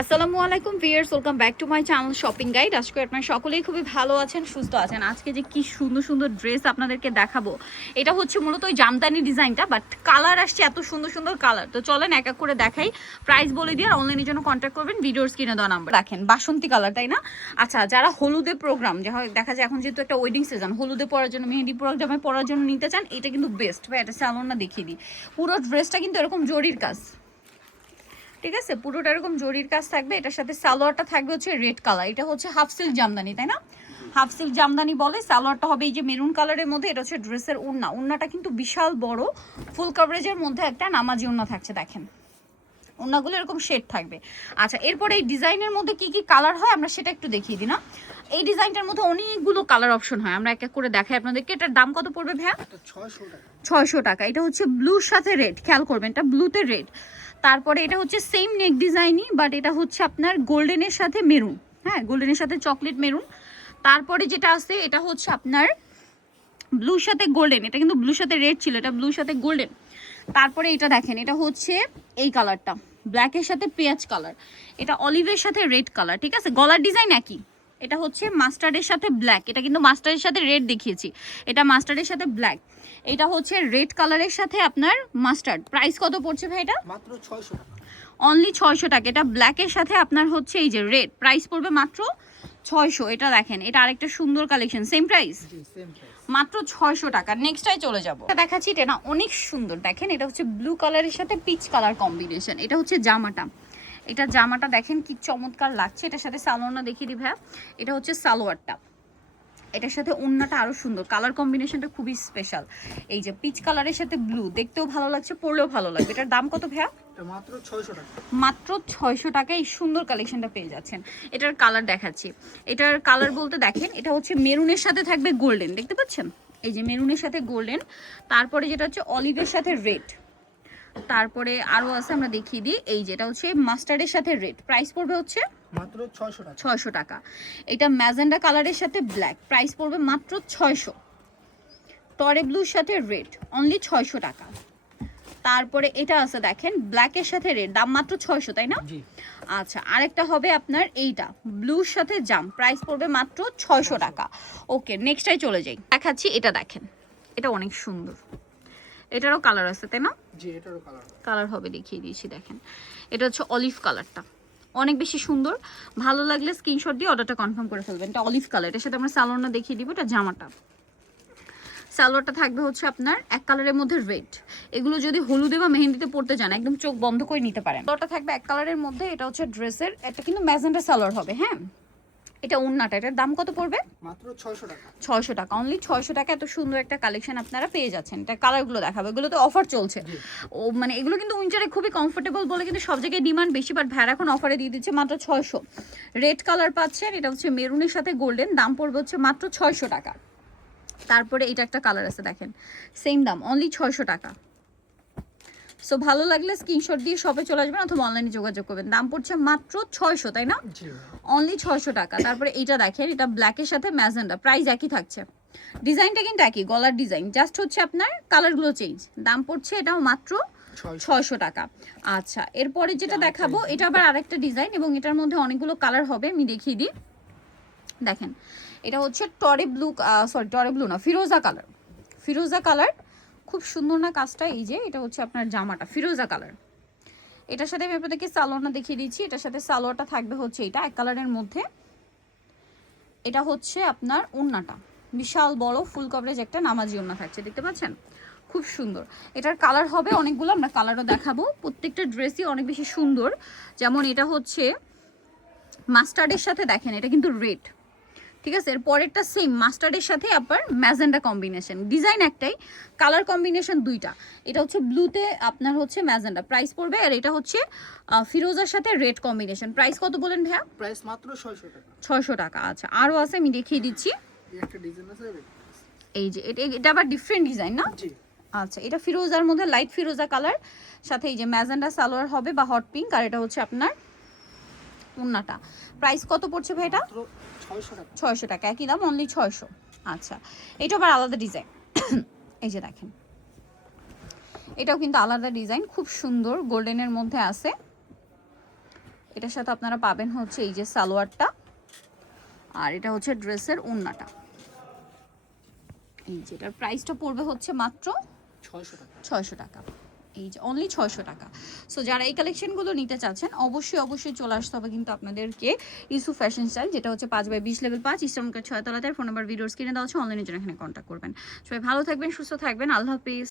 আসসালামু আলাইকুম viewers, welcome back to my channel shopping guide. আজকে আপনারা সকলেই খুবই ভালো আছেন, সুস্থ আছেন। আজকে যে কি সুন্দর সুন্দর ড্রেস আপনাদেরকে দেখাবো, এটা হচ্ছে মূলত ওই জামদানি ডিজাইনটা, বাট কালার আসছে এত সুন্দর সুন্দর কালার। তো চলেন এক এক করে দেখাই, প্রাইস বলে দিয়ে আর অনলাইনের জন্য কন্ট্যাক্ট করবেন ভিডিওর স্ক্রিনে দেওয়া নাম্বার। দেখেন বাসন্তী কালার, তাই না? আচ্ছা, যারা হলুদে প্রোগ্রাম, যা দেখা যায় এখন যেহেতু একটা ওয়েডিং সিজন, হলুদে পরার জন্য, মেহেদি প্রোগ্রামে পরার জন্য নিতে চান, এটা কিন্তু বেস্ট ভাই। এটা স্যালোনা দেখিয়ে দিই, পুরো ড্রেসটা কিন্তু এরকম জরির কাজ, ঠিক আছে? পুরোটা এরকম জরির কাজ থাকবে। এটার সাথে সালোয়ারটা থাকবে হচ্ছে রেড কালার। এটা হচ্ছে হাফ সিল্ক জামদানি, তাই না? হাফ সিল্ক জামদানি বলে। সালোয়ারটা হবে এই যে মেরুন কালারের মধ্যে। এটা হচ্ছে ড্রেসের ওড়না। ওড়নাটা কিন্তু বিশাল বড়, ফুল কভারেজের মধ্যে একটা নামাজি ওড়না থাকছে। দেখেন ওড়নাগুলো এরকম শেড থাকবে। আচ্ছা, এরপরে এই ডিজাইনের মধ্যে কি কি কালার হয় আমরা সেটা একটু দেখিয়ে দিই না? এই ডিজাইনটার মধ্যে অনেকগুলো কালার অপশন হয়, আমরা এক এক করে দেখাই আপনাদেরকে। এটার দাম কত পড়বে ভাইয়া? 600 টাকা। এটা হচ্ছে ব্লুর সাথে রেড, খেয়াল করবেন এটা ব্লুতে রেড। তারপরে এটা হচ্ছে সেম নেক ডিজাইনই, বাট এটা হচ্ছে আপনার গোল্ডেনের সাথে মেরুন। হ্যাঁ, গোল্ডেনের সাথে চকলেট মেরুন। তারপরে যেটা আছে এটা হচ্ছে আপনার ব্লুর সাথে গোল্ডেন। এটা কিন্তু ব্লুর সাথে রেড ছিল, এটা ব্লুর সাথে গোল্ডেন। তারপরে এটা দেখেন, এটা হচ্ছে এই কালারটা ব্ল্যাকের সাথে পেঁয়াজ কালার। এটা অলিভের সাথে রেড কালার, ঠিক আছে? গলার ডিজাইন একই। এটা হচ্ছে মাস্টার্ডের সাথে ব্ল্যাক। এটা কিন্তু মাস্টার্ডের সাথে রেড দেখিয়েছি, এটা মাস্টার্ডের সাথে ব্ল্যাক। এটা হচ্ছে রেড কালারের সাথে আপনার মাস্টার্ড। প্রাইস কত পড়ছে ভাই এটা? মাত্র 600 টাকা। অনলি 600 টাকা। এটা ব্ল্যাকের সাথে আপনার হচ্ছে এই যে রেড, প্রাইস পড়বে মাত্র 600। এটা দেখেন, এটা আরেকটা সুন্দর কালেকশন, সেম প্রাইস, জি সেম প্রাইস, মাত্র 600 টাকা। নেক্সটটাই চলে যাব। এটা দেখাচ্ছি, এটা না অনেক সুন্দর। দেখেন এটা হচ্ছে ব্লু কালারের সাথে পিচ কালার কম্বিনেশন। এটা হচ্ছে জামাটা, এটা জামাটা দেখেন কি চমৎকার লাগছে। এটার সাথে সালোয়ারটা দেখিয়ে দিই ভাইয়া। এটা হচ্ছে সালোয়ারটা, এটার সাথে ওড়নাটা আরো সুন্দর, কালার কম্বিনেশনটা খুবই স্পেশাল। এই যে পিচ কালারের সাথে ব্লু, দেখতেও ভালো লাগছে, পরলেও ভালো লাগবে। এটার দাম কত ভাইয়া? এটা মাত্র 600 টাকা। মাত্র 600 টাকায় এই সুন্দর কালেকশনটা পেয়ে যাচ্ছেন। এটার কালার দেখাচ্ছি। এটার কালার বলতে দেখেন, এটা হচ্ছে মেরুনের সাথে থাকবে গোল্ডেন, দেখতে পাচ্ছেন? এই যে মেরুনের সাথে গোল্ডেন। তারপরে যেটা হচ্ছে অলিভের সাথে রেড। তারপরে আরো আছে, আমরা দেখিয়ে দিই। এই যেটা হচ্ছে মাস্টার্ডের সাথে রেড, প্রাইস পড়বে হচ্ছে মাত্র 600 টাকা। 600 টাকা। এটা ম্যাজেন্ডা কালারের সাথে ব্ল্যাক, প্রাইস পড়বে মাত্র 600। টরে ব্লুর সাথে রেড, অনলি 600 টাকা। তারপরে এটা আছে দেখেন ব্ল্যাকের সাথে রেড, দাম মাত্র 600, তাই না? জি। আচ্ছা, আরেকটা হবে আপনার এইটা ব্লুর সাথে জাম, প্রাইস পড়বে মাত্র 600 টাকা। ওকে, নেক্সটটাই চলে যাই। দেখাচ্ছি, এটা দেখেন, এটা অনেক সুন্দর। এটারও কালার আছে, তাই না? জি, এটারও কালার। কালার হবে, দেখিয়ে দিয়েছি। দেখেন এটা হচ্ছে অলিভ কালারটা, অনেক বেশি সুন্দর। ভালো লাগলে স্ক্রিনশট দিয়ে অর্ডারটা কনফার্ম করে ফেলবেন। এটা অলিভ কালার, এটার সাথে আমরা সালোয়ারটা দেখিয়ে দিব। এটা জামাটা, সালোয়ারটা থাকবে হচ্ছে আপনার এক কালারের মধ্যে রেড। এগুলো যদি হলুদে বা মেহেন্দিতে পড়তে চান, একদম চোখ বন্ধ করে নিতে পারেন। সালোয়ারটা থাকবে এক কালারের মধ্যে। এটা হচ্ছে ড্রেসের, এটা কিন্তু ম্যাজেন্টা সালোয়ার হবে। হ্যাঁ, এটা ওড়নাটা, এটার দাম কত পড়বে? মাত্র 600 টাকা। 600 টাকা, অনলি 600 টাকা। এত সুন্দর একটা কালেকশন আপনারা পেয়ে যাচ্ছেন। এটা কালারগুলো দেখাবো, এগুলো তো অফার চলছে। ও মানে এগুলো কিন্তু উইন্টারে খুবই কমফোর্টেবল বলে কিন্তু সব জায়গায় ডিমান্ড বেশি, বাট ভ্যার এখন অফারে দিয়ে দিচ্ছে মাত্র 600। রেড কালার পাচ্ছেন, এটা হচ্ছে মেরুনের সাথে গোল্ডেন, দাম পড়বে হচ্ছে মাত্র 600 টাকা। তারপরে এটা একটা কালার আছে দেখেন, সেম দাম, অনলি 600 টাকা। সো ভালো লাগলে স্ক্রিনশট দিয়ে শপে চলে আসবেন অথবা অনলাইনে যোগাযোগ করবেন। দাম পড়ছে মাত্র 600, তাই না? জি। অনলি 600 টাকা। তারপরে এইটা দেখেন, এটা ব্ল্যাকের সাথে ম্যাজেন্ডা, প্রাইস একই থাকছে। ডিজাইনটা কিন্তু একই, গলার ডিজাইন, জাস্ট হচ্ছে আপনার কালারগুলো চেঞ্জ। দাম পড়ছে এটাও মাত্র 600 টাকা। আচ্ছা, এরপরে যেটা দেখাবো, এটা আবার আরেকটা ডিজাইন এবং এটার মধ্যে অনেকগুলো কালার হবে, আমি দেখিয়ে দিই। দেখেন এটা হচ্ছে টরে ব্লু, সরি টরে ব্লু না, ফিরোজা কালার। ফিরোজা কালার, খুব সুন্দর না কাজটা? এই যে এটা হচ্ছে আপনার জামাটা ফিরোজা কালার। এটার সাথে আমি আপনাদেরকে সালোয়ারটা দেখিয়ে দিচ্ছি। এটার সাথে সালোয়ারটা থাকবে হচ্ছে এটা এক কালারের মধ্যে। এটা হচ্ছে আপনার ওড়নাটা, বিশাল বড় ফুল কভারেজ একটা নামাজি ওড়না থাকছে, দেখতে পাচ্ছেন? খুব সুন্দর। এটার কালার হবে অনেকগুলো, আমরা কালারও দেখাবো। প্রত্যেকটা ড্রেসই অনেক বেশি সুন্দর। যেমন এটা হচ্ছে মাস্টার্ডের সাথে, দেখেন এটা কিন্তু রেড, ঠিক আছে? এর পরেরটা সেম মাস্টার্ডের সাথে আবার ম্যাজেন্ডা কম্বিনেশন, ডিজাইন একটাই, কালার কম্বিনেশন দুইটা। এটা হচ্ছে ব্লুতে আপনার হচ্ছে ম্যাজেন্ডা, প্রাইস পড়বে। আর এটা হচ্ছে ফিরোজার সাথে রেড কম্বিনেশন, প্রাইস কত বলেন ভাইয়া? প্রাইস মাত্র 600 টাকা। 600 টাকা। আচ্ছা, আরও আছে, আমি দেখিয়ে দিচ্ছি। এই একটা ডিজাইন আছে। এই যে এটা আবার ডিফারেন্ট ডিজাইন না? জি। আচ্ছা, এটা ফিরোজার মধ্যে লাইট ফিরোজা কালার, সাথে এই যে ম্যাজেন্ডা সালোয়ার হবে বা হট পিঙ্ক। আর এটা হচ্ছে আপনার ওড়নাটা। প্রাইস কত পড়ছে ভাই এটা? মাত্র 600 টাকা। 600 টাকা, একই দাম, অনলি 600। আচ্ছা, এটা আবার আলাদা ডিজাইন। এই যে দেখেন, এটাও কিন্তু আলাদা ডিজাইন, খুব সুন্দর, গোল্ডেনের মধ্যে আছে। এটার সাথে আপনারা পাবেন হচ্ছে এই যে সালোয়ারটা, আর এটা হচ্ছে ড্রেসের ওড়নাটা। এই যে এটার প্রাইসটা পড়বে হচ্ছে মাত্র 600 টাকা। 600 টাকা। এই যে অনলি 600 টাকা। সো যারা এই কালেকশনগুলো নিতে চাচ্ছেন অবশ্যই চলে আসতে হবে কিন্তু আপনাদেরকে ইউসুফ ফ্যাশন স্টাইল, যেটা হচ্ছে 5/20 লেভেল 5 ইস্টার্ন মার্কেট 6 তলাতে। ফোন নাম্বার ভিডিওর স্ক্রিনে দেওয়া আছে, অনলাইনের জন্য এখানে কন্ট্যাক্ট করবেন। সবাই ভালো থাকবেন, সুস্থ থাকবেন, আল্লাহ হাফিজ।